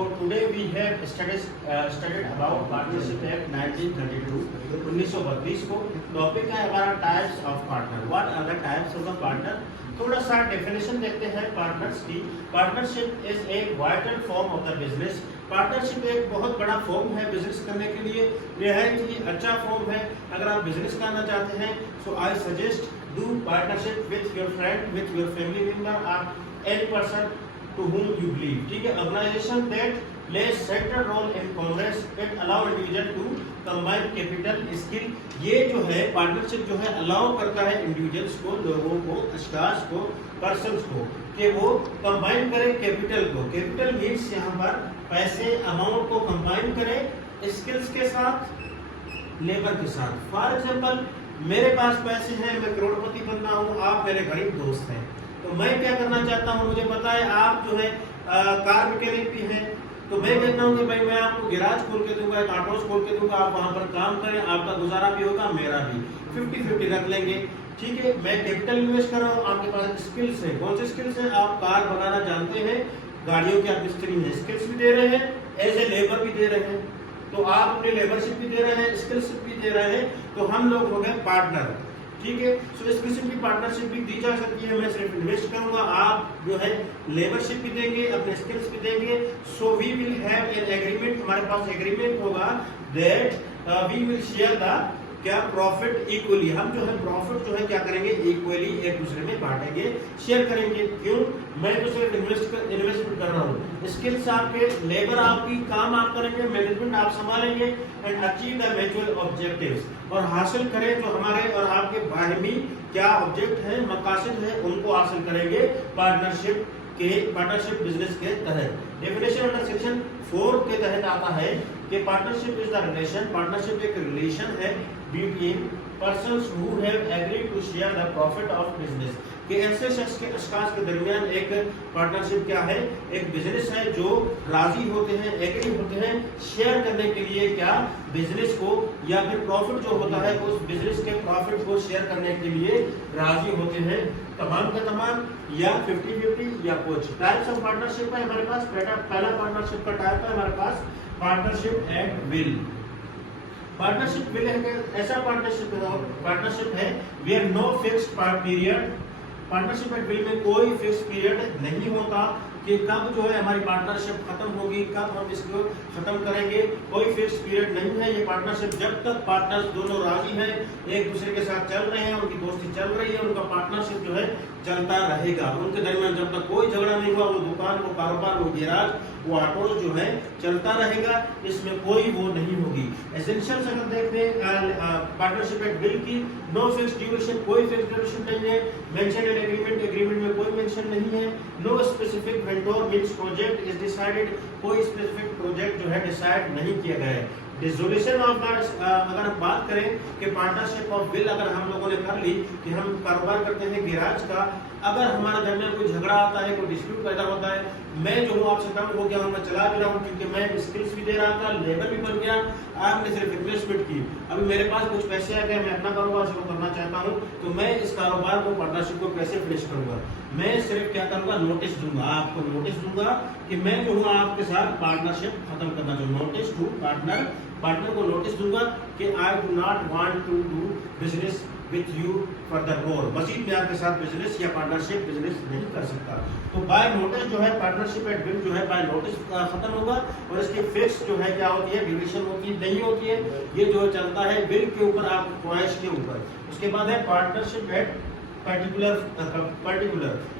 today we have studied about Partnership Act 1932 1932 को topic है हमारा types of partner. What are the types of the partner? थोड़ा सा definition देखते हैं पार्टनर्स की। Partnership is a vital form of the business. Partnership एक बहुत बड़ा फॉर्म है बिजनेस करने के लिए, निहायत ही अच्छा फॉर्म है। अगर आप बिजनेस करना चाहते हैं so I suggest do partnership with your friend, with your family member और any person to whom you believe। ठीक है, organisation that plays central role in progress, it allow individual to combine capital skill। ये जो है partnership जो है allow करता है इंडिविजुअल्स को, लोगों को, अशखास को, पर्सन्स को कि वो कंबाइन करें कैपिटल को। कैपिटल मीन्स यहाँ पर पैसे, अमाउंट को कंबाइन करें स्किल्स के साथ, लेबर के साथ। फॉर एग्जाम्पल मेरे पास पैसे हैं, मैं करोड़पति बनना हूँ, आप मेरे गरीब दोस्त हैं, तो मैं क्या करना चाहता हूँ, मुझे पता है आप जो है कार मैकेनिक भी हैं, तो मैं कहता हूँ कि भाई मैं आपको गैराज खोल के दूंगा, एक ऑटोस खोल के दूंगा, आप वहाँ पर काम करें, आपका गुजारा भी होगा, मेरा भी, 50-50 रख लेंगे। ठीक है, मैं कैपिटल इन्वेस्ट कर रहा हूँ, आपके पास स्किल्स है। कौन से स्किल्स है? आप कार बनाना जानते हैं, गाड़ियों के आप मिस्त्री हैं, स्किल्स भी दे रहे हैं, एज ए लेबर भी दे रहे हैं, तो आप अपनी लेबरशिप भी दे रहे हैं, स्किल्स भी दे रहे हैं, तो हम लोग हो गए पार्टनर। ठीक है, सो इस किस्म की पार्टनरशिप भी दी जा सकती है। मैं सिर्फ इन्वेस्ट करूंगा, आप जो है लेबरशिप भी देंगे, अपने स्किल्स भी देंगे। So we will have an agreement, हमारे पास एग्रीमेंट होगा that we will share the क्या प्रॉफिट इक्वली। हम जो है प्रॉफिट जो है क्या करेंगे, इक्वली एक दूसरे में बांटेंगे, शेयर करेंगे। क्यों? मैं तो सिर्फ इन्वेस्टमेंट कर रहा हूँ, स्किल्स आपके, लेबर आपकी, काम आप करेंगे, मैनेजमेंट आप संभालेंगे, and achieve the mutual objectives, और हासिल करें जो हमारे और आपके बाहमी क्या ऑब्जेक्ट है, मकासद है, उनको हासिल करेंगे पार्टनरशिप बिजनेस के तहत। डेफिनेशन अंडर सेक्शन 4 के तहत आता है कि partnership is the relation, partnership एक रिलेशन है between persons who have agreed to share the profit of business. कि ऐसे शख्स के अशखास के दरमियान एक पार्टनरशिप क्या है, एक बिजनेस है जो राजी होते हैं, एग्री होते हैं शेयर करने के लिए क्या, बिजनेस को, या फिर प्रॉफिट जो होता है उस बिजनेस के प्रॉफिट को शेयर करने के लिए राजी होते हैं, तमाम का तमाम, या 50-50 या कुछ। टाइप्स ऑफ पार्टनरशिप है हमारे पास। पहला पार्टनरशिप का टाइप है हमारे पास partnership at will. Partnership will ऐसा पार्टनरशिप है where no fixed period. Partnership at will में कोई फिक्स पीरियड नहीं होता कि कब जो है हमारी पार्टनरशिप खत्म होगी, कब हम इसको खत्म करेंगे, कोई फिक्स पीरियड नहीं है। ये पार्टनरशिप जब तक पार्टनर्स दोनों राजी हैं, एक दूसरे के साथ चल रहे हैं, उनकी दोस्ती चल रही है, उनका पार्टनरशिप जो है चलता रहेगा। उनके दरमियान जब तक कोई झगड़ा नहीं हुआ, वो दुकान, वो कारोबार, वो गैराज, वो ऑटो जो है चलता रहेगा, इसमें कोई वो नहीं होगी। एसेंशियल्स अगर देखते हैं पार्टनरशिप एट विल की, नो फिक्स ड्यूरेशन, कोई फिक्स ड्यूरेशन नहीं है। मेंशन इन एग्रीमेंट, एग्रीमेंट में कोई मेंशन नहीं है। No specific vendor means project is decided, कोई स्पेसिफिक प्रोजेक्ट जो है डिसाइड नहीं किया गया है। डिसोल्यूशन ऑफ अगर हम बात करें कि पार्टनरशिप ऑफ विल अगर हम लोगों ने कर ली कि हम कारोबार करते हैं गैराज का, अगर हमारे दरमियान कोई झगड़ा आता है, कोई डिस्प्यूट पैदा होता है, मैं जो हूँ आपसे कम हो गया हूँ, मैं चला भी रहा हूँ क्योंकि मैं स्किल्स भी दे रहा था, लेबर भी बन गया, आपने सिर्फ इन्वेस्टमेंट की, अभी मेरे पास कुछ पैसे आ गए, मैं अपना कारोबार शुरू करना चाहता हूँ, तो मैं इस कारोबार को, पार्टनरशिप को कैसे फिनिश करूंगा? मैं सिर्फ क्या करूंगा, नोटिस दूंगा, आपको नोटिस दूंगा कि मैं जो हूँ आपके साथ पार्टनरशिप खत्म करना चाहूँ। नोटिस टू पार्टनर को नोटिस दूंगा कि I do not want to do business with you further more, मजीद में आपके साथ बिजनेस या पार्टनरशिप बिजनेस नहीं कर सकता। तो बाय नोटिस जो है पार्टनरशिप एट विल जो है बाय नोटिस खत्म होगा, और इसकी फिक्स जो है क्या होती है, ड्यूरेशन होती है, नहीं होती है, ये जो चलता है विल के ऊपर, आप ख्वाहिश के ऊपर। उसके बाद है partnership at particular.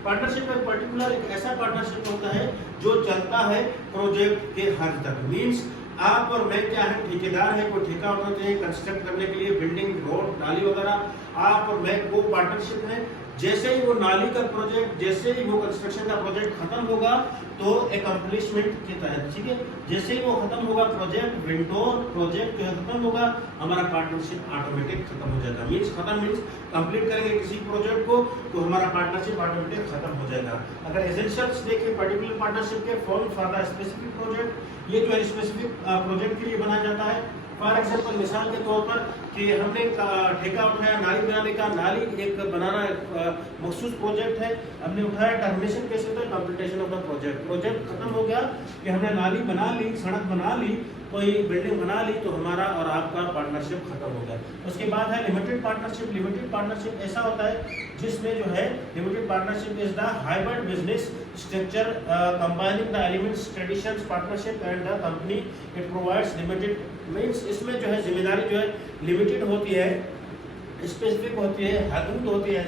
Partnership at particular एक ऐसा पार्टनरशिप होता है जो चलता है प्रोजेक्ट के हद तक। मीन्स आप और मैं क्या है, ठेकेदार है, कोई ठेका होना चाहिए कंस्ट्रक्ट करने के लिए, बिल्डिंग, रोड, नाली वगैरह, आप और मैं को पार्टनरशिप है। जैसे ही वो नाली का प्रोजेक्ट, जैसे ही वो कंस्ट्रक्शन का प्रोजेक्ट खत्म होगा तो एकम्प्लिशमेंट के तहत, ठीक है, जैसे ही वो खत्म होगा प्रोजेक्ट, विंडोर प्रोजेक्ट जो है खत्म होगा, हमारा पार्टनरशिप ऑटोमेटिक खत्म हो जाएगा। मीन्स खत्म मीन्स कंप्लीट करेंगे किसी प्रोजेक्ट को तो हमारा पार्टनरशिप ऑटोमेटिक खत्म हो जाएगा। अगर एसेंशियल्स देखिए पर्टिकुलर पार्टनरशिप के, form for the specific project, ये जो है स्पेसिफिक प्रोजेक्ट के लिए बनाया जाता है। फॉर एग्जाम्पल मिसाल के तौर पर कि हमने ठेका उठाया नाली बनाने का, नाली एक बनाना मखसूस प्रोजेक्ट है, हमने उठाया, टर्मिनेशन कैसे होता है, completion of the project, project खत्म हो गया कि हमने नाली बना ली, सड़क बना ली, कोई बिल्डिंग बना ली, तो हमारा और आपका पार्टनरशिप खत्म हो गया। उसके बाद है लिमिटेड पार्टनरशिप। लिमिटेड पार्टनरशिप ऐसा होता है जिसमें जो है limited partnership is the hybrid business structure combining the elements traditions partnership and the company it provides limited, means इसमें जो है जिम्मेदारी जो है लिमिटेड होती है, स्पेसिफिक होती है, हदूद होती है।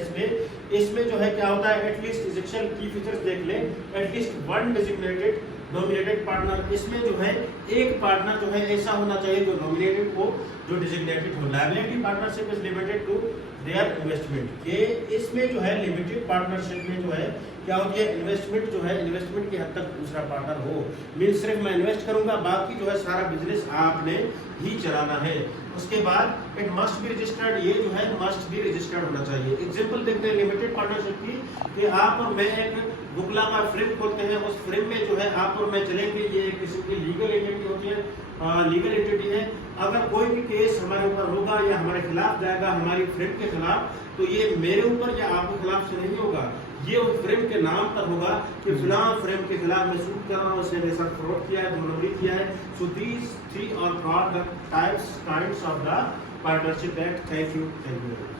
इसमें जो है क्या होता है, एटलीस्ट इजेक्शन की फीचर्स देख ले, at least one designated nominated partner, इसमें जो है एक पार्टनर जो है ऐसा होना चाहिए जो नॉमिनेटेड हो, जो डेजिग्नेटेड हो। Liability partnership is limited to their investment, ये इसमें जो है लिमिटेड पार्टनरशिप में जो है क्या होती है, इन्वेस्टमेंट जो है इन्वेस्टमेंट की हद तक दूसरा पार्टनर हो, मीन सिर्फ मैं इन्वेस्ट करूंगा, बाकी जो है सारा बिजनेस आपने ही चलाना है। उसके बाद इट मस्ट बी रजिस्टर्ड, ये जो है मस्ट बी रजिस्टर्ड होना चाहिए। एग्जांपल देखते हैं लिमिटेड पार्टनरशिप की कि आप और मैं एक बुकला का फ्रेम खोलते हैं, उस फ्रेम में जो है आप और मैं चलेंगे, ये एक किस्म की लीगल एंटिटी होती है, लीगल एंटिटी है। अगर कोई भी केस हमारे ऊपर होगा या हमारे खिलाफ जाएगा, हमारी फ्रेम के खिलाफ, तो ये मेरे ऊपर या आपके खिलाफ से नहीं होगा, ये उस फ्रेम के नाम पर होगा कि फिलहाल फ्रेम के खिलाफ मैं सूट कर रहा हूँ, उसने मेरे साथ फ्रॉड किया है, धोखाधड़ी किया है। So these three are called the types kinds of the partnership act. Thank you.